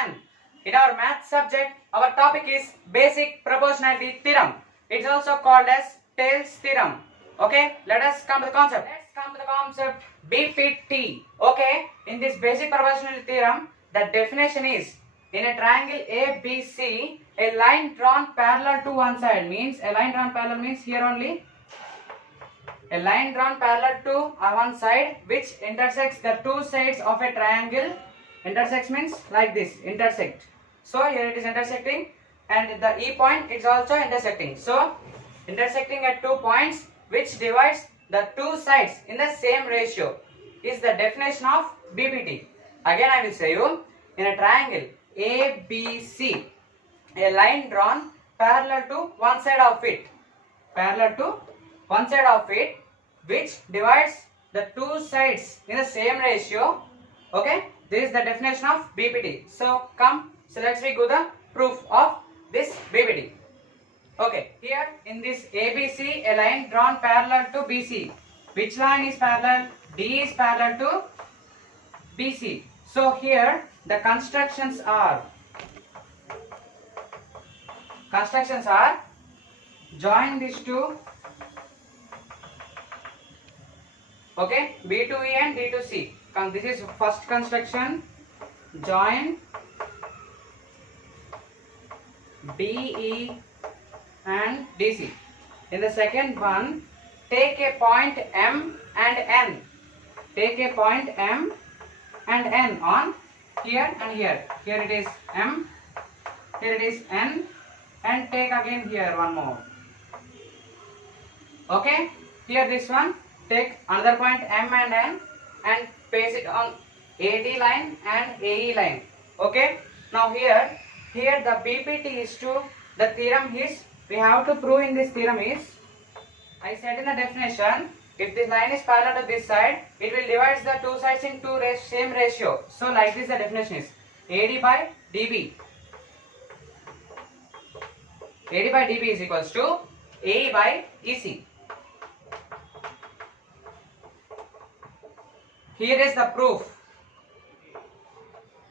and in our math subject, our topic is basic proportionality theorem. It's also called as Taylor's theorem. Okay, let us come to the concept. BPT. Okay, in this basic proportionality theorem, the definition is in a triangle ABC, a line drawn parallel to one side means a line drawn parallel means here only. A line drawn parallel to one side which intersects the two sides of a triangle. Intersects means like this, intersect. So here it is intersecting and the E point is also intersecting. So intersecting at 2 points which divides the two sides in the same ratio is the definition of BPT. Again I will say you, in a triangle ABC, a line drawn parallel to one side of it. Parallel to one side of it which divides the two sides in the same ratio. Okay, this is the definition of BPT. So let's go the proof of this BPT. Okay, here in this ABC, a line drawn parallel to BC. Which line is parallel? D is parallel to BC. So here the constructions are join these two. Okay, B to E and D to C. This is first construction. Join DE and DC. In the second one, take a point M and N. Take a point M and N on here and here. Here it is M, here it is N, and take again here one more. Okay, here this one, take another point M and N and paste it on AD line and AE line. Okay, now here the BPT is to the theorem is, we have to prove in this theorem is, I said in the definition, if this line is parallel to this side, it will divide the two sides in same ratio. So like this the definition is AD by DB. AD by DB is equals to AE by EC. Here is the proof.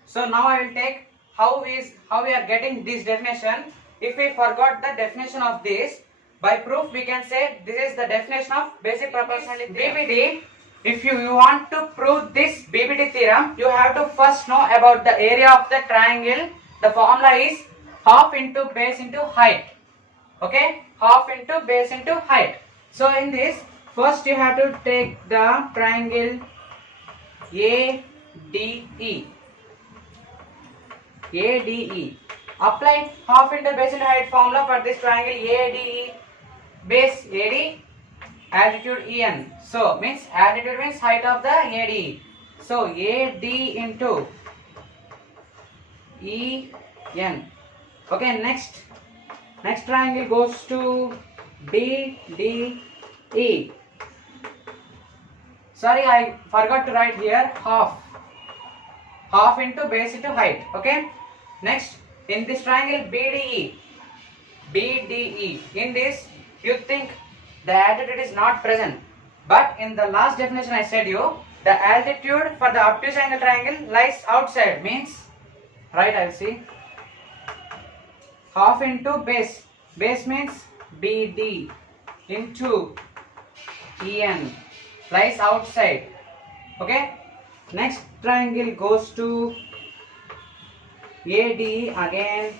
So now I will take how we are getting this definition. If we forgot the definition of this, by proof we can say this is the definition of basic proportionality BPT. If you want to prove this BPT theorem, you have to first know about the area of the triangle. The formula is half into base into height. Okay, half into base into height. So in this, first you have to take the triangle ADE. ADE. Apply half into base into height formula for this triangle ADE. Base AD, altitude EN. So means altitude means height of the ADE. So AD into EN. Okay, next triangle goes to BDE. Sorry, I forgot to write here half into base into height. Okay, next in this triangle BDE. In this you think the altitude is not present, but in the last definition I said you, the altitude for the obtuse angle triangle lies outside means, right, I will see, half into base means BD into EN, lies outside. Okay, next triangle goes to AD again.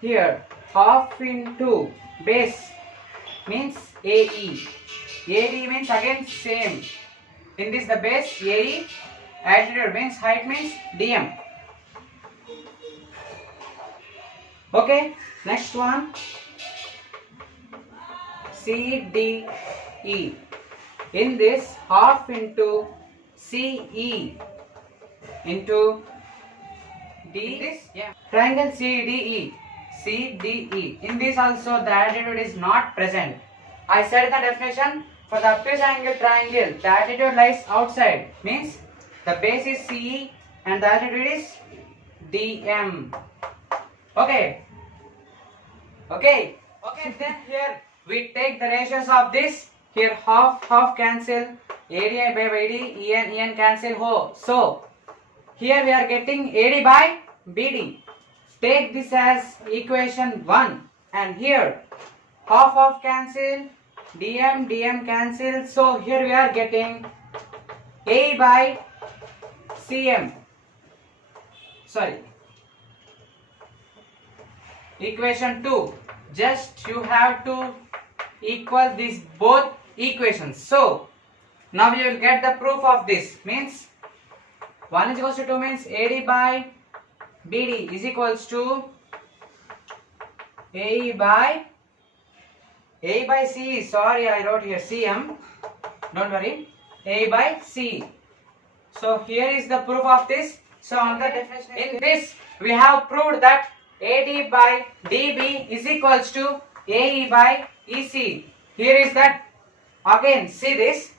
Here half into base means AE. AD means again same. In this the base AE, altitude means height means DM. Okay, next one CDE. In this half into CE into D. This triangle CDE. In this also the altitude is not present. I said the definition for the obtuse angle triangle, the altitude lies outside means the base is CE and the altitude is DM. Okay. Then here we take the ratios of this. Here half cancel, AD by AD, EN cancel. So here we are getting AD by BD. Take this as equation 1 and here half cancel, dm cancel, so here we are getting A by CM. Sorry, equation 2. Just you have to equal these both equations. So now you will get the proof of this. Means 1 is equals to 2 means AD by BD is equals to A by C. Sorry, I wrote here CM. Don't worry. A by C. So here is the proof of this. So on the definition, in this we have proved that AD by DB is equals to AE by EC. Here is that. Again, see this.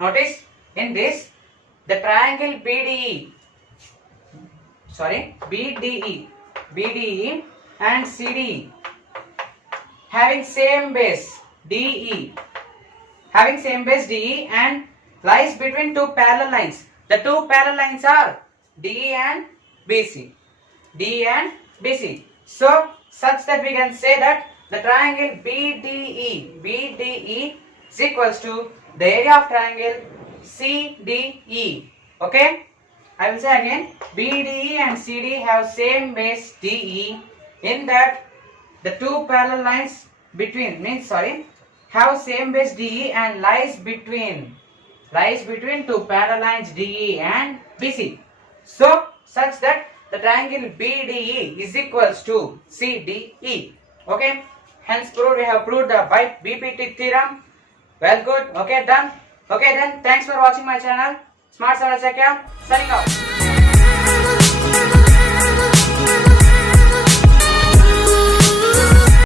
Notice in this the triangle BDE and CDE having same base DE and lies between two parallel lines. The two parallel lines are DE and BC. So such that we can say that the triangle BDE is equals to the area of triangle CDE. Okay, I will say again, BDE and CD have same base DE, in that the two parallel lines have same base DE and lies between two parallel lines DE and BC. So such that the triangle BDE is equals to CDE. Okay, hence we have proved the BPT theorem. Well, good. Okay, done. Okay then, thanks for watching my channel. Smart Sarachakya signing off.